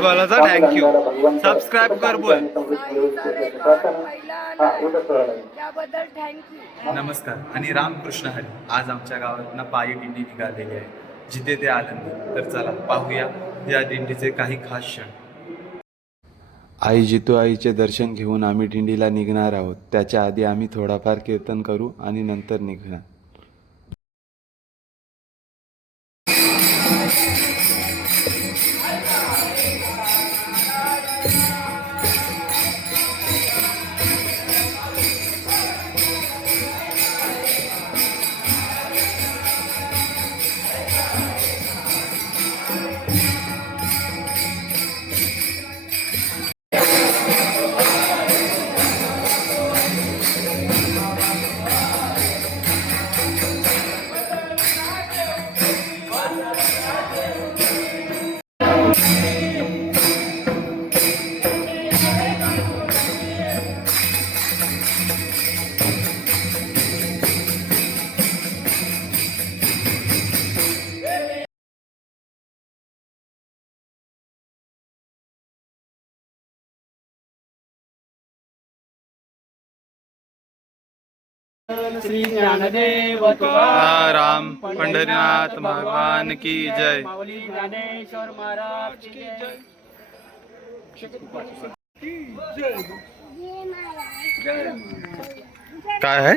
बोलायचं thank you subscribe कर बोल. त्याबद्दल थँक्यू नमस्कार. आणि रामकृष्ण हरी. आज आमच्या गावातनं पायी दिंडी निघालेली आहे. जिथे ते आनंद. तर चला पाहूया या दिंडीचे काही खास क्षण. आई जितू आईचे दर्शन घेऊन आम्ही दिंडीला निघणार आहोत. त्याच्या आधी आम्ही थोडाफार कीर्तन करू आणि नंतर निघणार. श्री ज्ञानदेव राम पंढरीनाथ भगवान की जय। ज्ञानेश्वर महाराज की जय। काय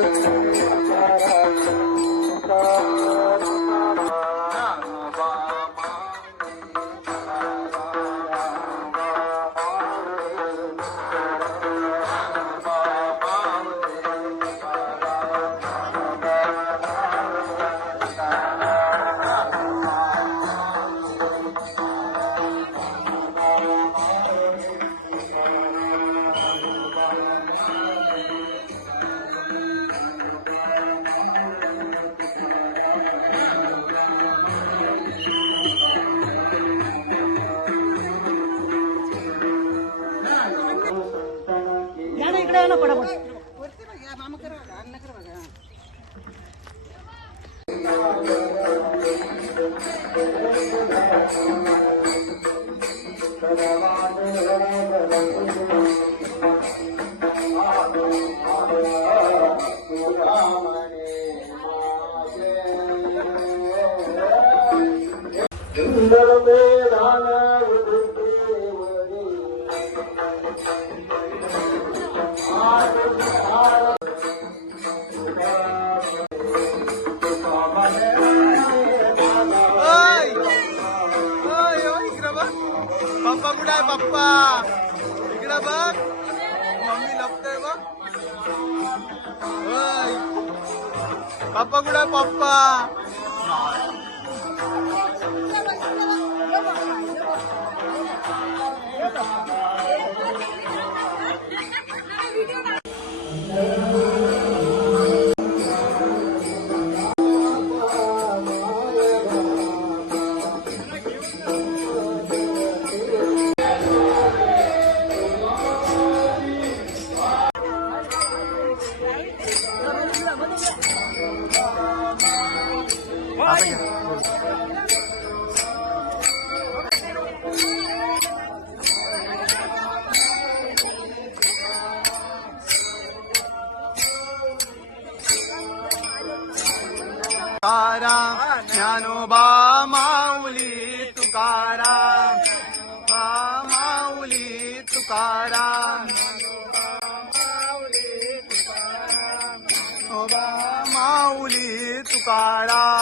terreno para... आहे बाप्पा इकडे बघ मम्मी लपतोय बघ ओय. पप्पा कुठे आहे पप्पा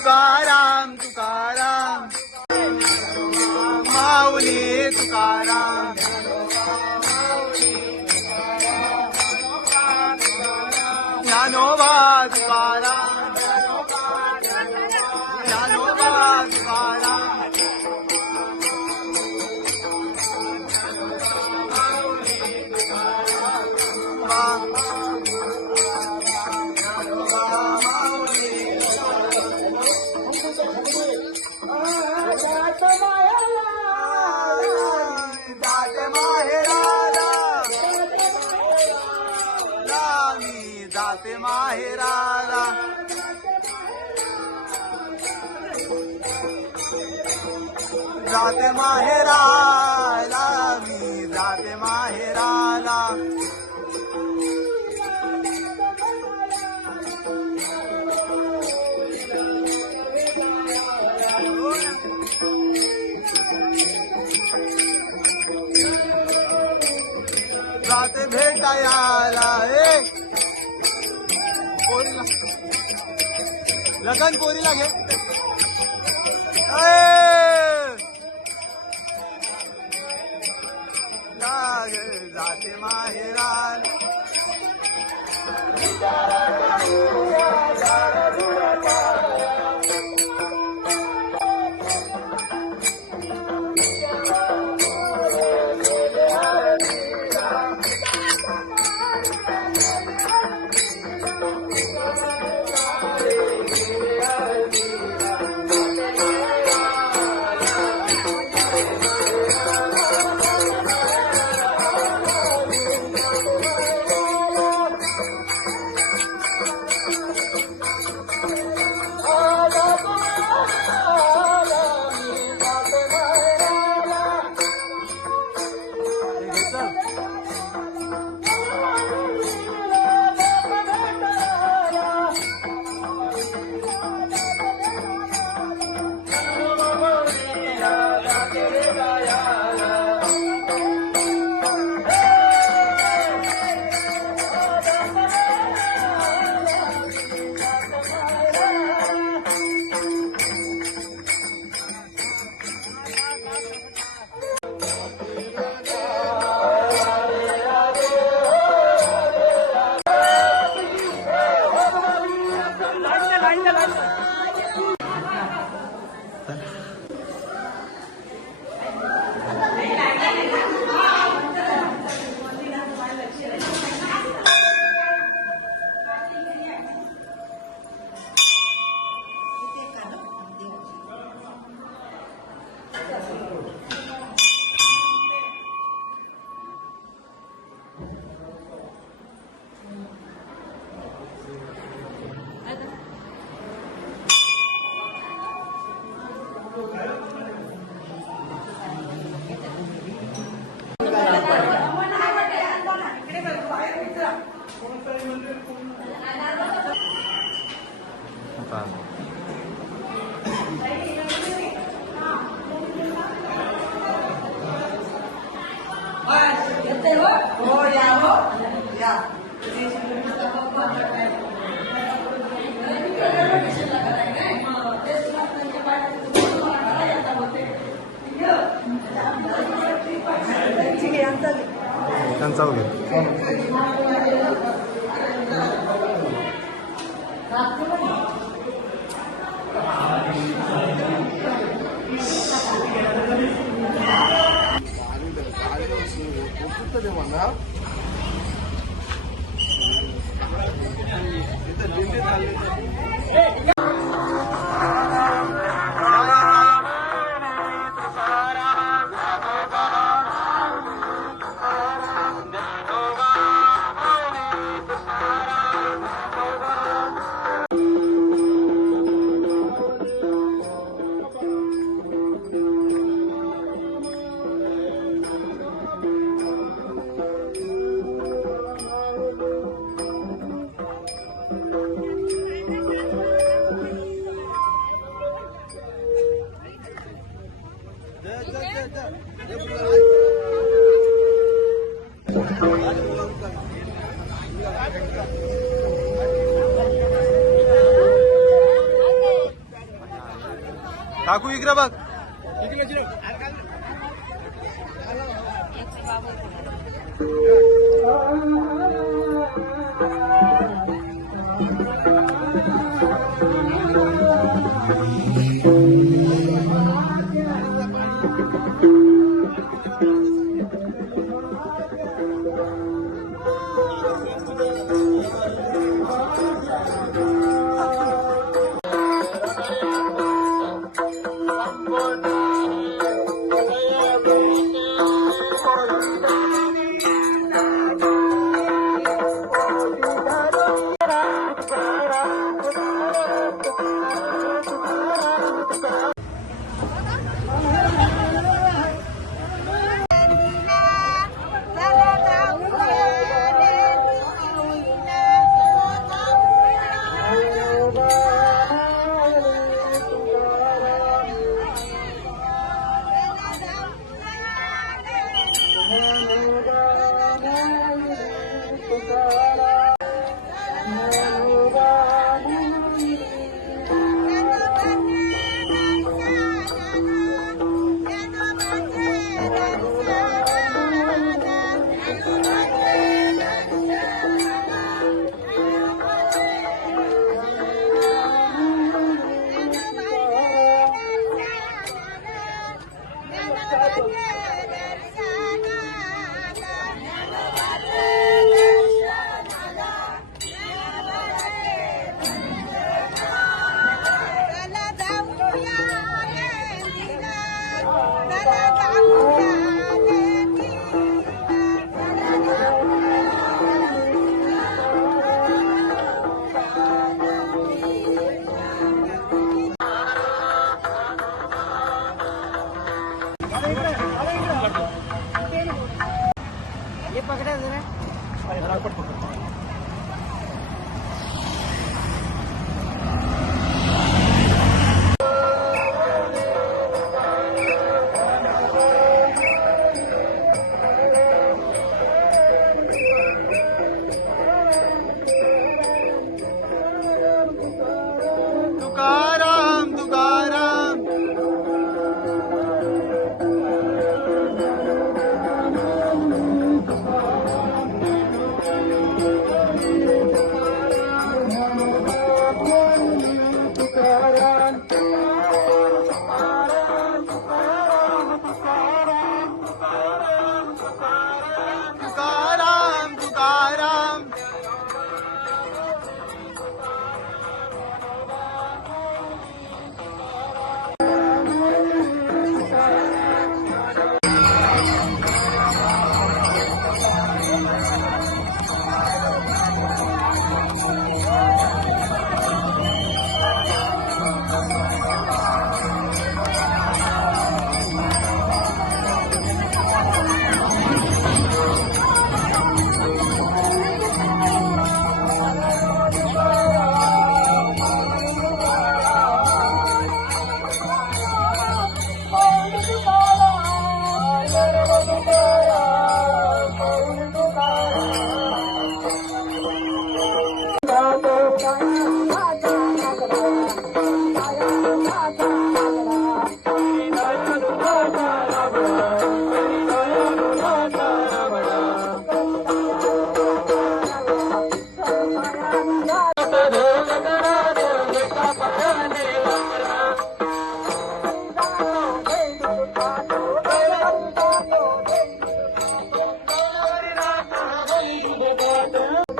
तुकाराम तुकाराम माऊली तुकाराम ज्ञानोबा तुकाराम जाते माहेराला मी जाते माहेराला जाते भेटायाला ए। लगन पोरीला घे। 일단 린데 달리는 काकू इकडे बघ Tukaram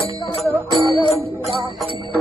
Thank you.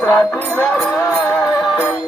pra te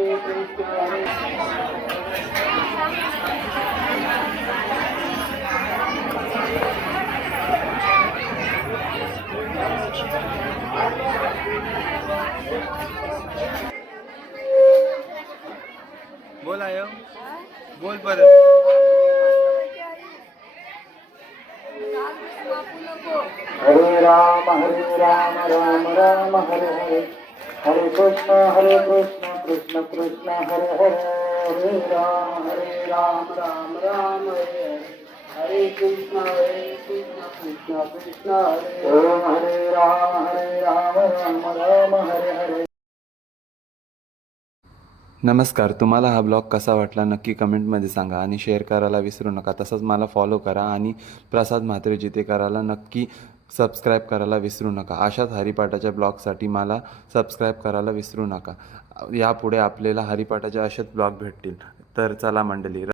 બોલ આવ્યો બોલ પર હરે રામ હરે રામ રામ રામ હરે હરે હરે કૃષ્ણ હરે કૃષ્ણ कृष्ण कृष्ण हरे हरे हरे राम हरे राम राम राम हरे हरे। हरे कृष्ण हरे कृष्ण कृष्ण कृष्ण हरे ओम हरे राम हरे राम राम राम हरे हरे। नमस्कार तुम्हाला हा ब्लॉग कसा वाटला नक्की कमेंटमध्ये सांगा आणि शेअर करायला विसरू नका तसंच मला फॉलो करा आणि प्रसाद म्हात्रे जिथे करायला नक्की सबस्क्राईब करायला विसरू नका. अशाच हरिपाठाच्या ब्लॉगसाठी मला सबस्क्राईब करायला विसरू नका. यापुढे आपल्याला हरिपाठाचे असेच ब्लॉग भेटतील. तर चला मंडळी